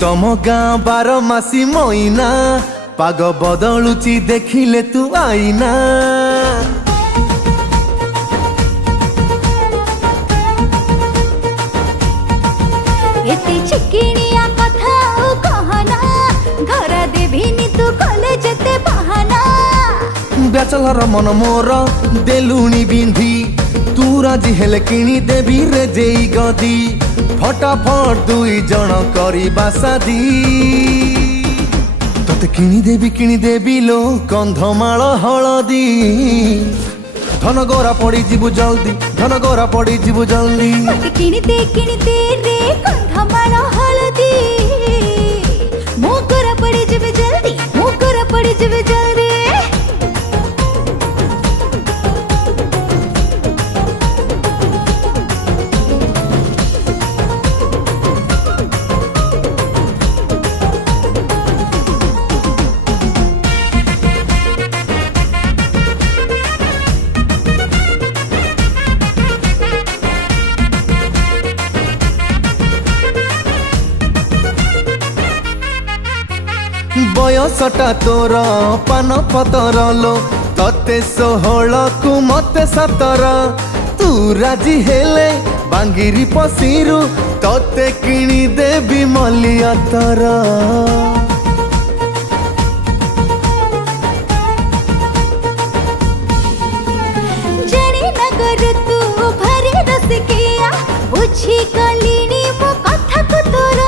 तम गाँ 12 मासी मईना पाग बदलुची देखिले तू आईना। एते चिकिनिया कथा कहना घर देभिनी तू कले जते बहाना। ब्याचलर मन मोर देलुणी बिंधी तू राजी हेले किणी देवी रे जेई गदी फटाफट दुई जन करिबा शादी। तते किणी देवी लो कंधमाल हलदी धन गोरा पड़ी जीवु जल्दी धन गोरा पड़ी जीवु जल्दी। किणीते रे कंधमाल हलदी मो गोरा पड़ी जीवु जल्दी मो गोरा पड़ी जीवु जल्दी। बयसटा तोर पान पतर लो तते 16 कु मते 17 तू राजी हेले बांगिरी पसीरु तते किणी देवी मलिया तर। जणी नगर तू भरी रसिकिया बुझी गलिनी मो कथा को तोर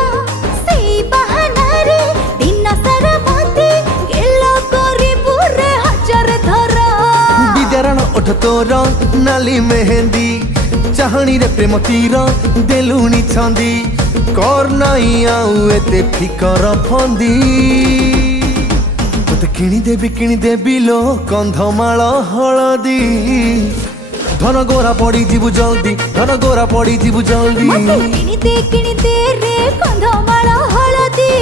सेई बहाना रे दिन सारा मते गेलो करी पुरे हजार धरा। विद्यारण ओठ तोर नाली मेहंदी चाहणी रे प्रेम तीर देलुणी छंदी कर नाई आउ एते फिकर फंदी। तते किणी देवी लो कंधमाल हलदी धन गोरा पड़ी जीवु जल्दी धन गोरा पड़ी जीवु जल्दी। किणीते रे कंधमाल हलदी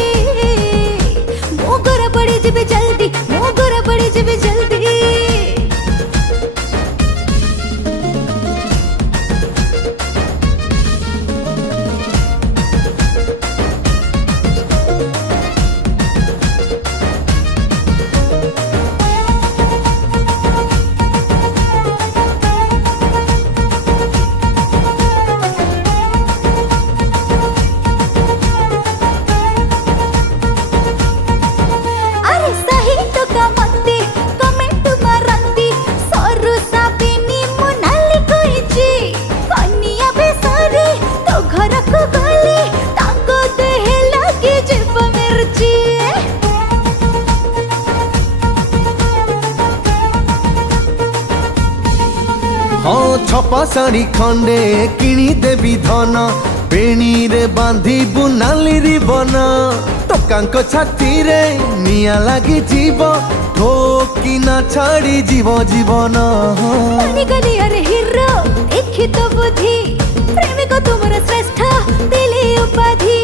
मो गोरा पड़ी जीवु जल्दी मो गोरा पड़ी जीवु जल्दी। हाँ छपा शाढ़ी खंडे किणी देवी धन बेणी रे बांधी बुनाली रिबन टोकांक छाती रे निया लगी जीव ठोकी ना छाड़ी जीव जीवन। गली अरे हिरो देखी तो बुद्धि प्रेमिक तुमर श्रेष्ठ दिली उपाधि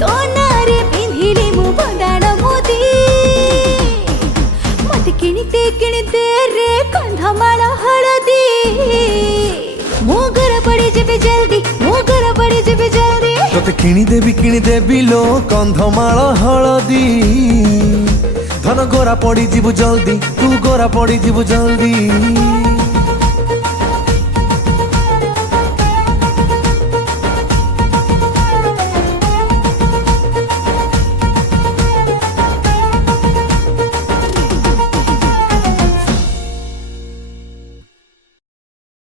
तो नारे पिंधिली मु बंदाण मोदी। मत किणीते रे कंधमाल हलदी मो गोरा पड़ी जीवु जल्दी मो गोरा पड़ी जीवु जल्दी। तते किणी देवी लो कंधमाल हलदी धन गोरा पड़ी जीवु जल्दी तू गोरा पड़ी जीवु जल्दी।